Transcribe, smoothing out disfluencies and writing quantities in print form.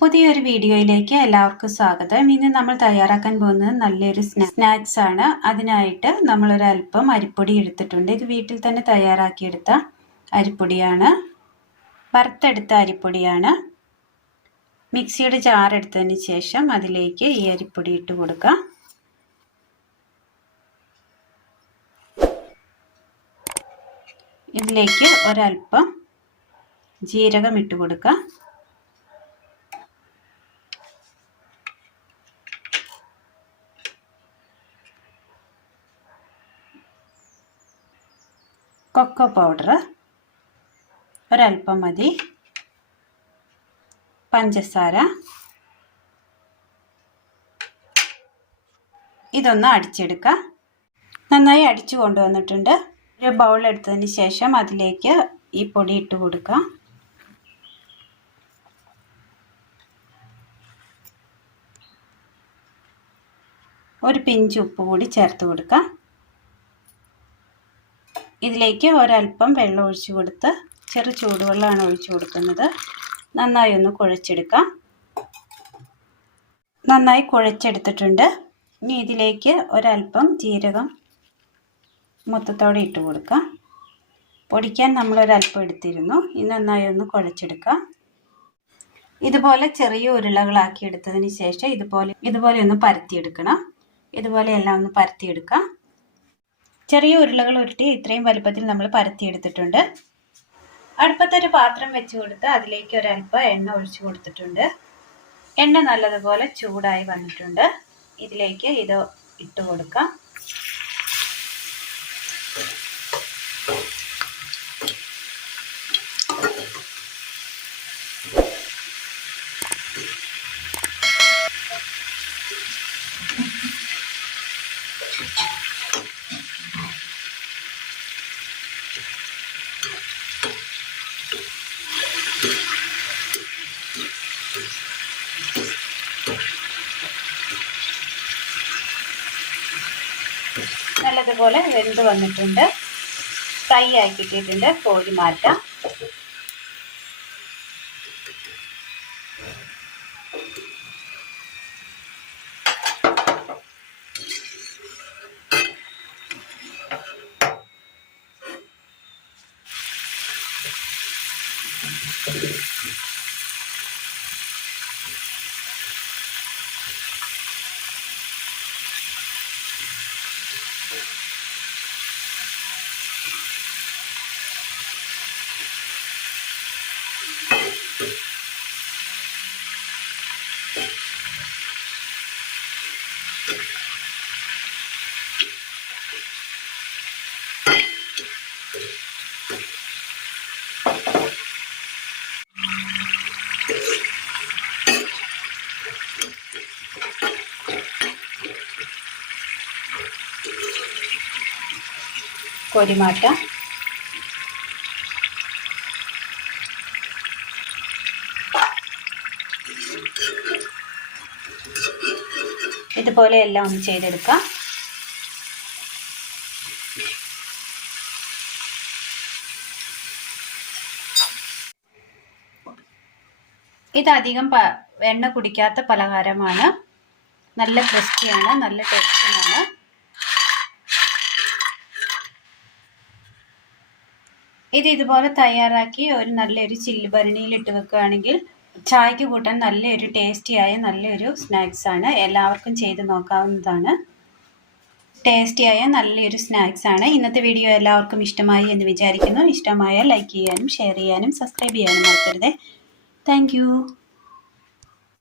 പുതിയൊരു വീഡിയോയിലേക്ക് എല്ലാവർക്കും സ്വാഗതം. ഇന്ന് നമ്മൾ തയ്യാറാക്കാൻ പോകുന്നത് നല്ലൊരു സ്നാക്സ് ആണ്. അതിനായിട്ട് നമ്മളൊരല്പം അരിപ്പൊടി എടുത്തിട്ടുണ്ട്. ഇത് വീട്ടിൽ തന്നെ തയ്യാറാക്കിയെടുത്ത അരിപ്പൊടിയാണ്, വറുത്തെടുത്ത അരിപ്പൊടിയാണ്. മിക്സിയുടെ ജാർ എടുത്തതിന് ശേഷം അതിലേക്ക് ഈ അരിപ്പൊടി ഇട്ട് കൊടുക്കാം. ഇതിലേക്ക് ഒരല്പം ജീരകം ഇട്ട് കൊടുക്കാം. കൊക്കോ പൗഡർ ഒരല്പം മതി. പഞ്ചസാര. ഇതൊന്ന് അടിച്ചെടുക്കാം. നന്നായി അടിച്ചു കൊണ്ടുവന്നിട്ടുണ്ട്. ഒരു ബൗൾ എടുത്തതിന് ശേഷം അതിലേക്ക് ഈ പൊടി ഇട്ട് കൊടുക്കാം. ഒരു പിഞ്ച് ഉപ്പ് കൂടി ചേർത്ത് കൊടുക്കാം. ഇതിലേക്ക് ഒരല്പം വെള്ളം ഒഴിച്ചു കൊടുത്ത്, ചെറു ചൂടുവെള്ളമാണ് ഒഴിച്ചു കൊടുക്കുന്നത്. നന്നായി ഒന്ന് കുഴച്ചെടുക്കാം. നന്നായി കുഴച്ചെടുത്തിട്ടുണ്ട്. ഇനി ഇതിലേക്ക് ഒരല്പം ജീരകം മൊത്തത്തോടെ ഇട്ട് കൊടുക്കാം. പൊടിക്കാൻ നമ്മളൊരല്പം എടുത്തിരുന്നു. ഇത് നന്നായി ഒന്ന് കുഴച്ചെടുക്കാം. ഇതുപോലെ ചെറിയ ഉരുളകളാക്കി എടുത്തതിന് ശേഷം ഇതുപോലെ ഒന്ന് പരത്തിയെടുക്കണം. ഇതുപോലെ എല്ലാം ഒന്ന് പരത്തിയെടുക്കാം. ചെറിയ ഉരുളകൾ ഉരുട്ടി ഇത്രയും വലുപ്പത്തിൽ നമ്മൾ പരത്തിയെടുത്തിട്ടുണ്ട്. അടുപ്പത്തൊരു പാത്രം വെച്ച് കൊടുത്ത് അതിലേക്ക് ഒരല്പം എണ്ണ ഒഴിച്ചു കൊടുത്തിട്ടുണ്ട്. എണ്ണ നല്ലതുപോലെ ചൂടായി വന്നിട്ടുണ്ട്. ഇതിലേക്ക് ഇത് ഇട്ട് കൊടുക്കാം. നല്ലതുപോലെ വെന്ത് വന്നിട്ടുണ്ട്. ഫ്രൈ ആയി കിട്ടിയിട്ടുണ്ട്. കോരി മാറ്റാം. കോരി മാറ്റാം. ഇതുപോലെ എല്ലാം ഒന്ന് ചെയ്തെടുക്കാം. ഇത് അധികം എണ്ണ കുടിക്കാത്ത പലഹാരമാണ്. നല്ല ക്രിസ്പിയാണ്, നല്ല ടേസ്റ്റുമാണ്. ഇത് ഇതുപോലെ തയ്യാറാക്കി ഒരു നല്ലൊരു ചില്ല് ഭരണിയിൽ ഇട്ട് വെക്കുകയാണെങ്കിൽ ചായക്ക് കൂട്ടാൻ നല്ലൊരു ടേസ്റ്റിയായ നല്ലൊരു സ്നാക്സ് ആണ്. എല്ലാവർക്കും ചെയ്ത് നോക്കാവുന്നതാണ്. ടേസ്റ്റിയായ നല്ലൊരു സ്നാക്സ് ആണ്. ഇന്നത്തെ വീഡിയോ എല്ലാവർക്കും ഇഷ്ടമായി എന്ന് വിചാരിക്കുന്നു. ഇഷ്ടമായാൽ ലൈക്ക് ചെയ്യാനും ഷെയർ ചെയ്യാനും സബ്സ്ക്രൈബ് ചെയ്യാനും മറക്കരുത്. താങ്ക്